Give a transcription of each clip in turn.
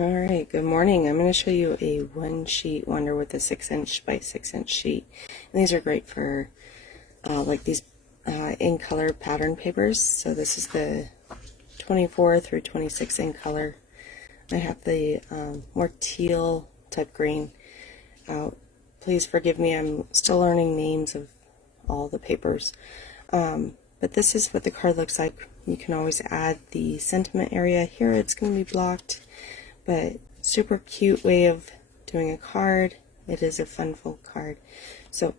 Alright, good morning. I'm going to show you a one sheet wonder with a 6" by 6" sheet. And these are great for like these in color pattern papers. So this is the 24 through 26 in color. I have the more teal type green out. Please forgive me, I'm still learning names of all the papers. But this is what the card looks like. You can always add the sentiment area. Here it's going to be blocked. But super cute way of doing a card. It is a fun full card. So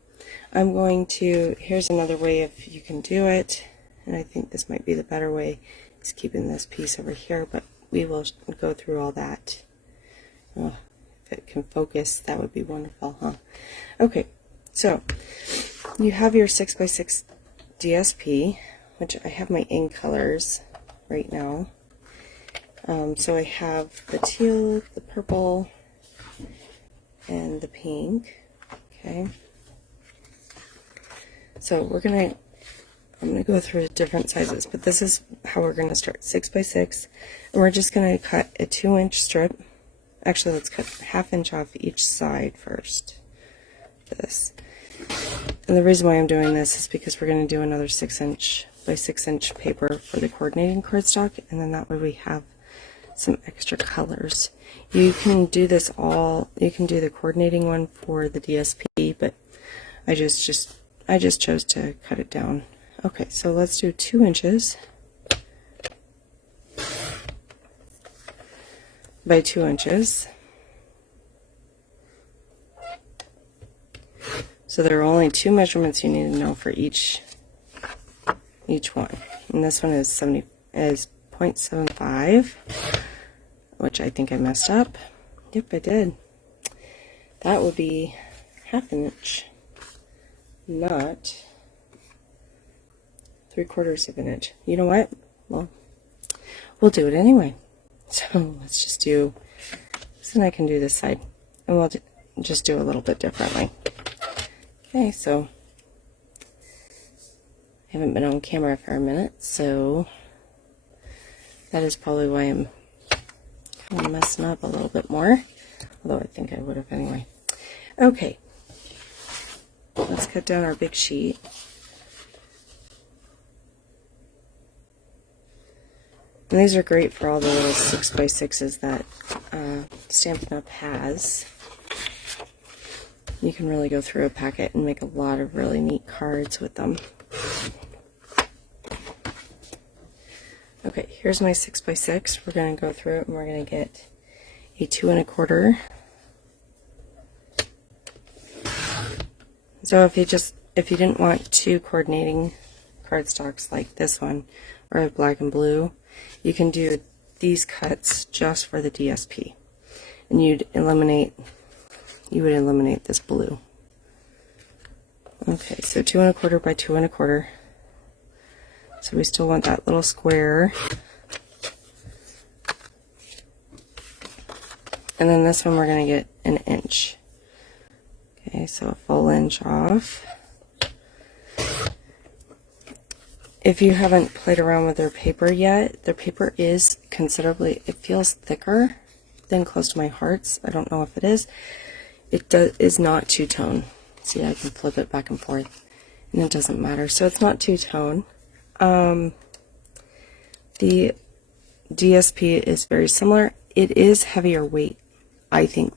I'm going to, here's another way if you can do it, and I think this might be the better way, is keeping this piece over here, but we will go through all that. Oh, if it can focus, that would be wonderful, huh? Okay, so you have your 6x6 DSP, which I have my in colors right now. So I have the teal, the purple, and the pink. Okay. So I'm gonna go through different sizes, but this is how we're gonna start. 6x6, and we're just gonna cut a 2" strip. Actually, let's cut ½ inch off each side first. This. And the reason why I'm doing this is because we're gonna do another 6" by 6" paper for the coordinating cardstock, and then that way we have some extra colors. You can do this you can do the coordinating one for the DSP, but I just chose to cut it down. Okay, so let's do 2" by 2". So there are only 2 measurements you need to know for each one. And this one is 0.75, which I think I messed up. Yep, I did. That would be ½ inch, not 3/4 of an inch. You know what? Well, we'll do it anyway. So let's just do this, and I can do this side, and we'll just do a little bit differently. Okay, so I haven't been on camera for a minute, so that is probably why I'm kind of messing up a little bit more, although I think I would have anyway. Okay, let's cut down our big sheet. And these are great for all the little 6x6s that Stampin' Up! Has. You can really go through a packet and make a lot of really neat cards with them. Okay, here's my 6x6. We're going to go through it, and we're going to get a 2 1/4. So if you didn't want 2 coordinating cardstocks like this one, or black and blue, you can do these cuts just for the DSP, and you would eliminate this blue. Okay, so 2 1/4 by 2 1/4. So we still want that little square. And then this one we're going to get 1 inch. Okay, so a full inch off. If you haven't played around with their paper yet, their paper is considerably, it feels thicker than Close to My Hearts. I don't know if it is. It is not two-tone. See, I can flip it back and forth, and it doesn't matter. So it's not two-tone. The DSP is very similar. It is heavier weight, I think,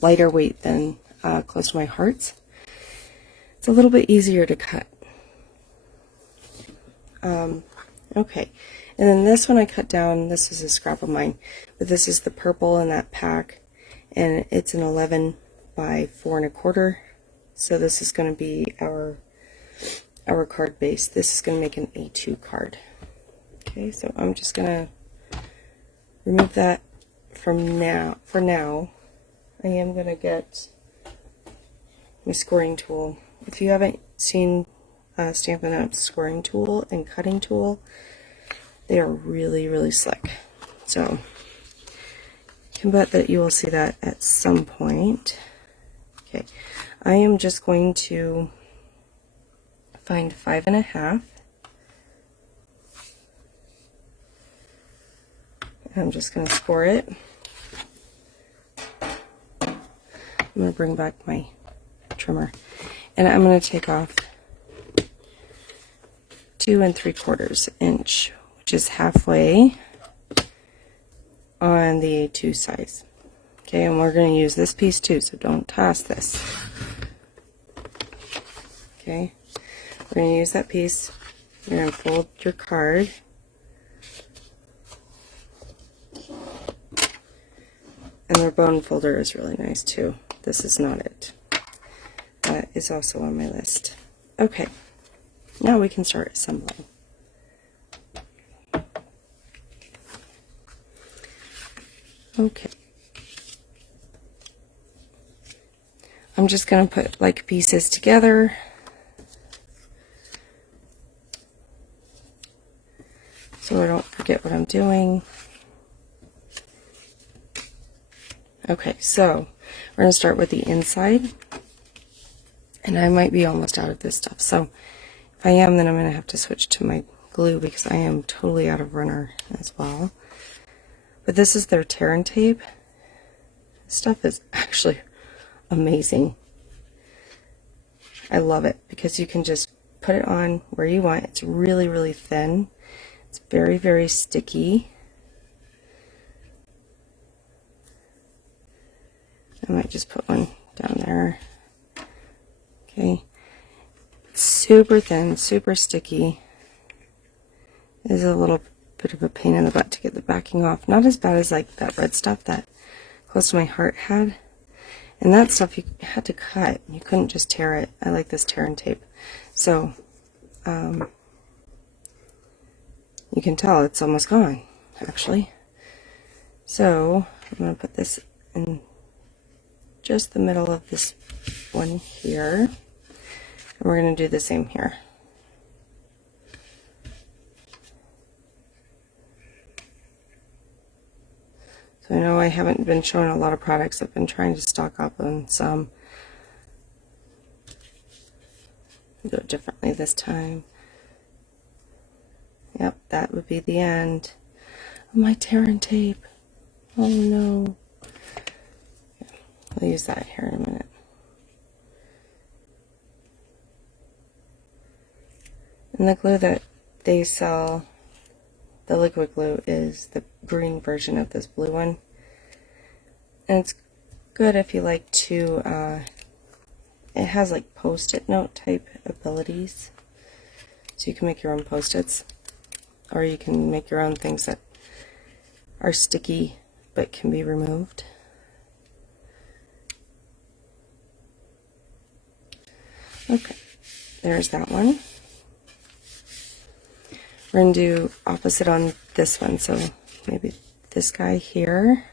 lighter weight than Close to My Hearts. It's a little bit easier to cut. Okay, and then this one I cut down. This is a scrap of mine, but this is the purple in that pack, and it's an 11 by 4 1/4. So this is going to be our card base. This is going to make an A2 card. Okay, so I'm just going to remove that for now. I am going to get my scoring tool. If you haven't seen Stampin' Up! Scoring tool and cutting tool, they are really, really slick. So I can bet that you will see that at some point. Okay, I am just going to find 5 1/2. I'm just going to score it. I'm going to bring back my trimmer. And I'm going to take off 2 3/4 inch, which is halfway on the A2 size. Okay, and we're going to use this piece too, so don't toss this. Okay, we're going to use that piece. You're going to fold your card. And the bone folder is really nice too. This is not it. That is also on my list. Okay, now we can start assembling. Okay. I'm just going to put like pieces together. So I don't forget what I'm doing. Okay, so we're going to start with the inside. And I might be almost out of this stuff. So if I am, then I'm going to have to switch to my glue because I am totally out of runner as well. But this is their tear and tape. This stuff is actually amazing. I love it because you can just put it on where you want. It's really, really thin. It's very, very sticky. I might just put one down there. Okay. It's super thin, super sticky. It is a little bit of a pain in the butt to get the backing off. Not as bad as like that red stuff that Close to My Heart had. And that stuff you had to cut. You couldn't just tear it. I like this tear and tape. So, you can tell it's almost gone, actually. So, I'm going to put this in just the middle of this one here. And we're going to do the same here. So I know I haven't been showing a lot of products. I've been trying to stock up on some. Do it differently this time. Yep, that would be the end of my tear and tape. Oh no. I'll use that here in a minute. And the glue that they sell, the liquid glue, is the green version of this blue one. And it's good if you like to, it has like post-it note type abilities. So you can make your own post-its. Or you can make your own things that are sticky but can be removed. Okay, there's that one. We're going to do opposite on this one, so maybe this guy here.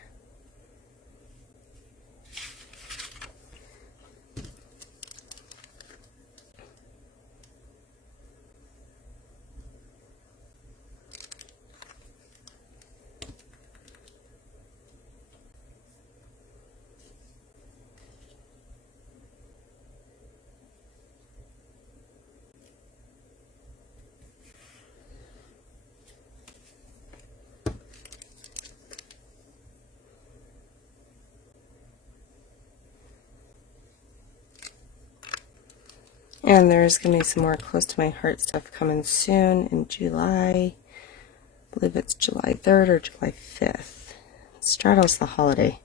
And there's going to be some more Close to My Heart stuff coming soon in July. I believe it's July 3rd or July 5th. It straddles the holiday,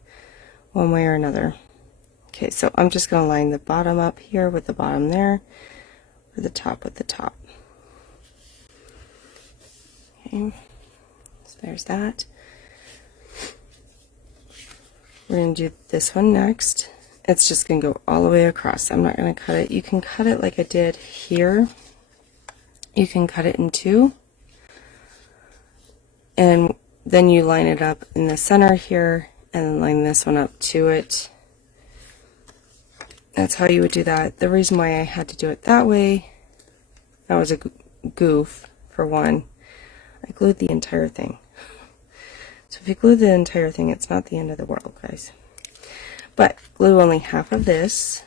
one way or another. Okay, so I'm just going to line the bottom up here with the bottom there, or the top with the top. Okay, so there's that. We're going to do this one next. It's just going to go all the way across. I'm not going to cut it. You can cut it like I did here. You can cut it in two. And then you line it up in the center here and then line this one up to it. That's how you would do that. The reason why I had to do it that way, that was a goof for one. I glued the entire thing. So if you glue the entire thing, it's not the end of the world, guys. But glue only half of this.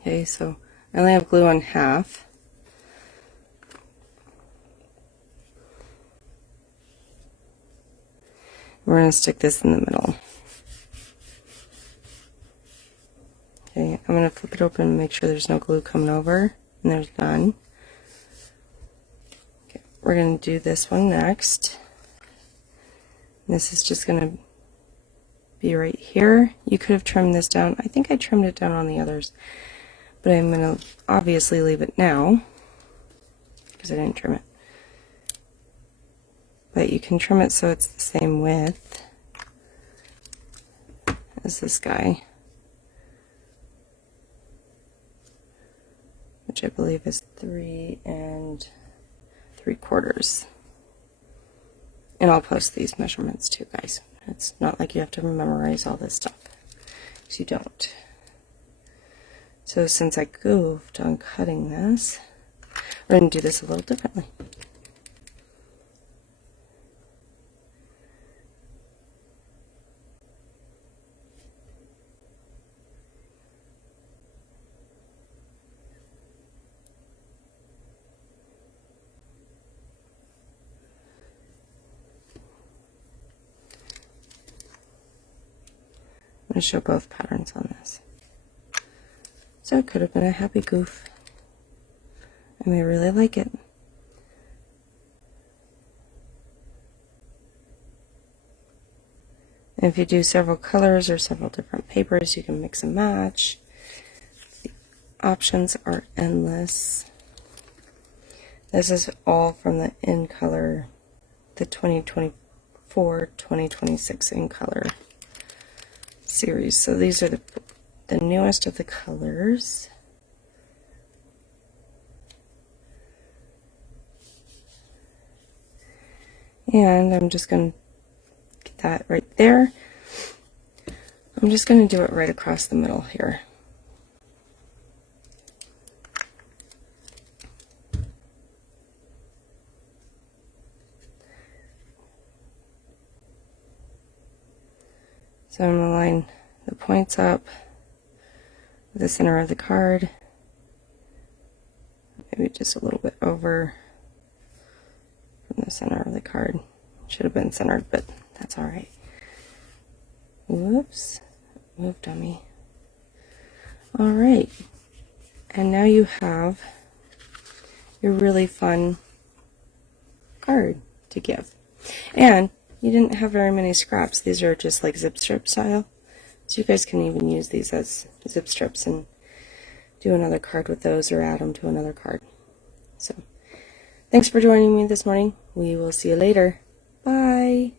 Okay, so I only have glue on half. We're going to stick this in the middle. Okay, I'm going to flip it open and make sure there's no glue coming over, and there's none. Okay, we're going to do this one next. This is just going to be right here. You could have trimmed this down. I think I trimmed it down on the others, but I'm going to obviously leave it now because I didn't trim it. But you can trim it so it's the same width as this guy, which I believe is 3 3/4. And I'll post these measurements too, guys. It's not like you have to memorize all this stuff, because you don't. So since I goofed on cutting this, we're going to do this a little differently. I'm going to show both patterns on this. So it could have been a happy goof. I may really like it. And if you do several colors or several different papers, you can mix and match. The options are endless. This is all from the In Color, the 2024-2026 In Color series. So these are the newest of the colors. And I'm just going to get that right there. I'm just going to do it right across the middle here. So I'm going to line the points up with the center of the card, maybe just a little bit over from the center of the card. Should have been centered, but that's all right. Whoops, move dummy. All right, and now you have your really fun card to give. And you didn't have very many scraps. These are just like zip strip style. So you guys can even use these as zip strips and do another card with those or add them to another card. So thanks for joining me this morning. We will see you later. Bye.